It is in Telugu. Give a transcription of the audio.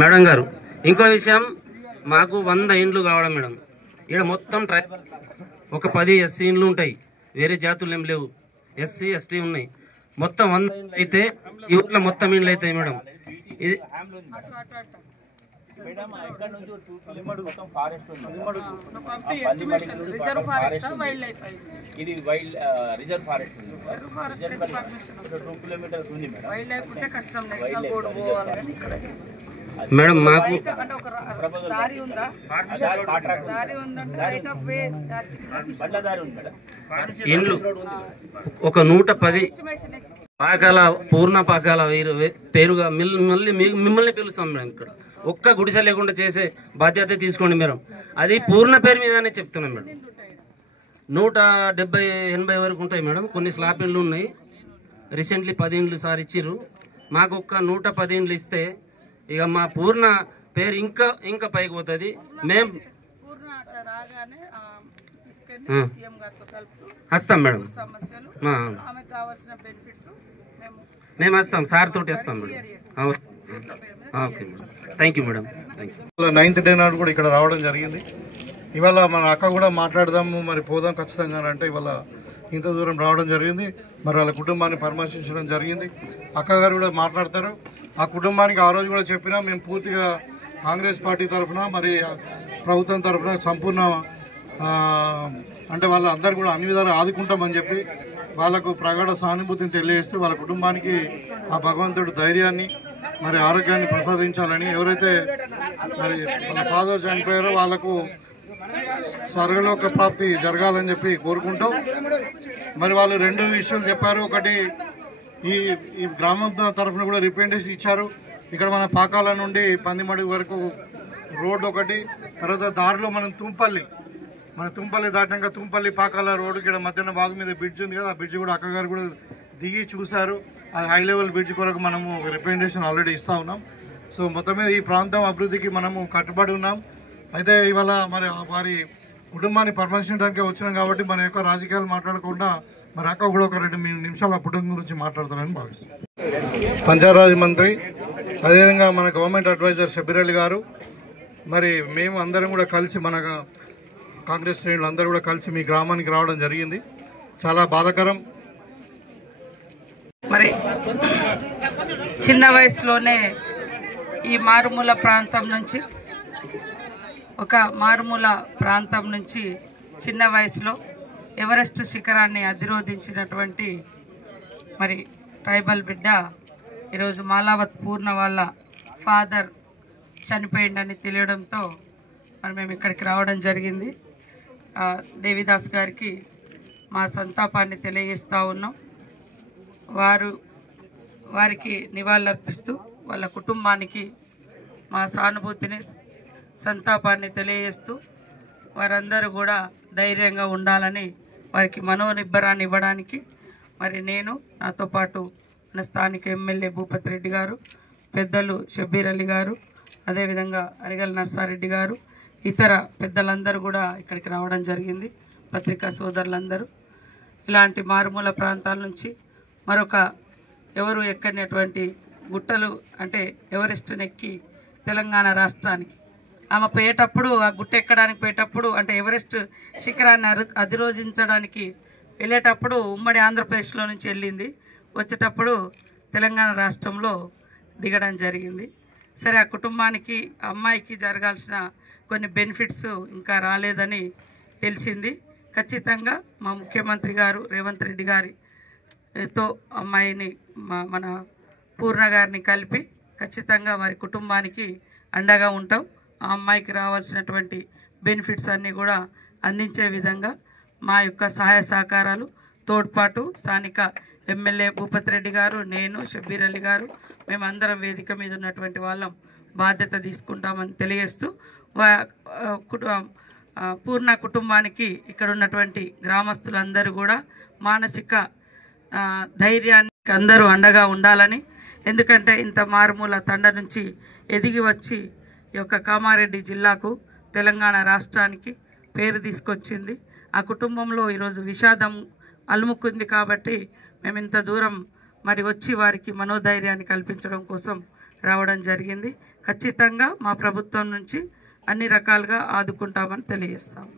మేడం గారు, ఇంకో విషయం, మాకు 100 ఇండ్లు కావడం మేడం. ఇక్కడ మొత్తం ట్రైబల్స్, ఒక 10 ఎస్సీ ఇండ్లు ఉంటాయి, వేరే జాతులు ఏం లేవు, ఎస్సీ ఎస్టీ ఉన్నాయి. మొత్తం 100 ఇండ్లు అయితే ఈ ఊర్లో మొత్తం ఇండ్లు అవుతాయి మేడం. ఇది మేడం మాకు ఇండ్లు ఒక 110 పాకాల పూర్ణ పాకాల పేరుగా మిమ్మల్ని పిలుస్తాం మేడం. ఇక్కడ ఒక్క గుడిసె లేకుండా చేసే బాధ్యత తీసుకోండి మేడం. అది పూర్ణ పేరు మీదనే చెప్తున్నాం మేడం. 170-80 వరకు ఉంటాయి మేడం. కొన్ని స్లాబ్ ఇండ్లు ఉన్నాయి, రీసెంట్లీ 10 ఇండ్లు సార్ ఇచ్చిర్రు. మాకు ఒక్క 110 ఇండ్లు ఇస్తే ఇక మా పూర్ణ పేరు ఇంకా పైకి పోతుంది. వస్తాం మేడం, మేము వస్తాం, సార్ తోటి వస్తాం madam. Okay madam, thank you madam. 9th day నాడు కూడా ఇక్కడ రావడం జరిగింది. ఇవాళ మన అక్క కూడా మాట్లాడదాము, మరి పోదాం ఖచ్చితంగా అంటే ఇవాళ ఇంత దూరం రావడం జరిగింది. మరి వాళ్ళ కుటుంబాన్ని పరామర్శించడం జరిగింది. అక్కగారు కూడా మాట్లాడతారు. ఆ కుటుంబానికి ఆ రోజు కూడా చెప్పినా మేము పూర్తిగా కాంగ్రెస్ పార్టీ తరఫున మరి ప్రభుత్వం తరఫున సంపూర్ణ అంటే వాళ్ళందరూ కూడా అన్ని విధాలు ఆదుకుంటామని చెప్పి వాళ్ళకు ప్రగాఢ సానుభూతిని తెలియజేస్తూ వాళ్ళ కుటుంబానికి ఆ భగవంతుడు ధైర్యాన్ని మరి ఆరోగ్యాన్ని ప్రసాదించాలని, ఎవరైతే మరి వాళ్ళ ఫాదర్ చనిపోయారో వాళ్లకు స్వర్గలోక ప్రాప్తి జరగాలని చెప్పి కోరుకుంటూ మరి వాళ్ళు 2 విషయాలు చెప్పారు. ఒకటి, ఈ గ్రామం తరఫున కూడా రిప్రజెంటేషన్ ఇచ్చారు. ఇక్కడ మన పాకాల నుండి పందిమడుగు వరకు రోడ్డు ఒకటి, తర్వాత దారిలో మన తుంపల్లి దాటినాక తుంపల్లి పాకాల రోడ్డు ఇక్కడ మధ్యాహ్నం బాగు మీద బ్రిడ్జ్ ఉంది కదా, ఆ బ్రిడ్జ్ కూడా అక్కగారు కూడా దిగి చూశారు. ఆ హై లెవెల్ బ్రిడ్జ్ కొరకు మనము రిప్రజెంటేషన్ ఆల్రెడీ ఇస్తూ ఉన్నాం. సో మొత్తం మీద ఈ ప్రాంతం అభివృద్ధికి మనము కట్టుబడి ఉన్నాం. అయితే ఇవాళ మరి వారి కుటుంబాన్ని పరామర్శించడానికి వచ్చినాం కాబట్టి మన యొక్క రాజకీయాలు మాట్లాడకుండా మరి అక్క కూడా ఒక 2 నిమిషాలు ఆ కుటుంబం గురించి మాట్లాడతారని భావిస్తున్నాం. పంచాయరాజ్ మంత్రి, అదేవిధంగా మన గవర్నమెంట్ అడ్వైజర్ షబ్బీర్ అలీ గారు, మరి మేము అందరం కూడా కలిసి మన కాంగ్రెస్ శ్రేణులు అందరూ కూడా కలిసి మీ గ్రామానికి రావడం జరిగింది. చాలా బాధాకరం. మరి చిన్న వయసులోనే ఈ మారుమూల ప్రాంతం నుంచి చిన్న వయసులో ఎవరెస్ట్ శిఖరాన్ని అధిరోధించినటువంటి మరి ట్రైబల్ బిడ్డ ఈరోజు మాలావత్ పూర్ణ వాళ్ళ ఫాదర్ చనిపోయిందని తెలియడంతో మరి మేము ఇక్కడికి రావడం జరిగింది. దేవిదాస్ గారికి మా సంతాపాన్ని తెలియజేస్తూ ఉన్నాం. వారికి నివాళులర్పిస్తూ వాళ్ళ కుటుంబానికి మా సానుభూతిని సంతాపాన్ని తెలియజేస్తూ వారందరూ కూడా ధైర్యంగా ఉండాలని వారికి మనోనిబ్బరాన్ని ఇవ్వడానికి మరి నేను, నాతో పాటు మన స్థానిక ఎమ్మెల్యే భూపతి రెడ్డి గారు, పెద్దలు షబ్బీర్ అలీ గారు, అదేవిధంగా అరిగల్ నర్సారెడ్డి గారు, ఇతర పెద్దలందరూ కూడా ఇక్కడికి రావడం జరిగింది. పత్రికా సోదరులందరూ ఇలాంటి మారుమూల ప్రాంతాల నుంచి మరొక ఎవరు ఎక్కనటువంటి గుట్టలు అంటే ఎవరెస్ట్ని ఎక్కి తెలంగాణ రాష్ట్రానికి ఆమె పోయేటప్పుడు, ఆ గుట్ట ఎక్కడానికి పోయేటప్పుడు అంటే ఎవరెస్ట్ శిఖరాన్ని అధిరోధించడానికి వెళ్ళేటప్పుడు ఉమ్మడి ఆంధ్రప్రదేశ్లో నుంచి వెళ్ళింది. వచ్చేటప్పుడు తెలంగాణ రాష్ట్రంలో దిగడం జరిగింది. సరే, ఆ కుటుంబానికి అమ్మాయికి జరగాల్సిన కొన్ని బెనిఫిట్స్ ఇంకా రాలేదని తెలిసింది. ఖచ్చితంగా మా ముఖ్యమంత్రి గారు రేవంత్ రెడ్డి గారితో అమ్మాయిని మన పూర్ణ గారిని కలిపి ఖచ్చితంగా వారి కుటుంబానికి అండగా ఉంటాం. ఆ అమ్మాయికి రావాల్సినటువంటి బెనిఫిట్స్ అన్నీ కూడా అందించే విధంగా మా యొక్క సహాయ సహకారాలు తోడ్పాటు స్థానిక ఎమ్మెల్యే భూపతి రెడ్డి గారు, నేను, షబ్బీర్ అలీ గారు మేమందరం వేదిక మీద ఉన్నటువంటి వాళ్ళం బాధ్యత తీసుకుంటామని తెలియజేస్తూ పూర్ణ కుటుంబానికి ఇక్కడ ఉన్నటువంటి గ్రామస్తులందరూ కూడా మానసిక ధైర్యానికి అందరూ అండగా ఉండాలని, ఎందుకంటే ఇంత మారుమూల తండ నుంచి ఎదిగి వచ్చి ఈ యొక్క కామారెడ్డి జిల్లాకు తెలంగాణ రాష్ట్రానికి పేరు తీసుకొచ్చింది. ఆ కుటుంబంలో ఈరోజు విషాదం అలుముకుంది కాబట్టి మేము ఇంత దూరం మరి వచ్చి వారికి మనోధైర్యాన్ని కల్పించడం కోసం రావడం జరిగింది. ఖచ్చితంగా మా ప్రభుత్వం నుంచి అన్ని రకాలుగా ఆదుకుంటామని తెలియజేస్తాం.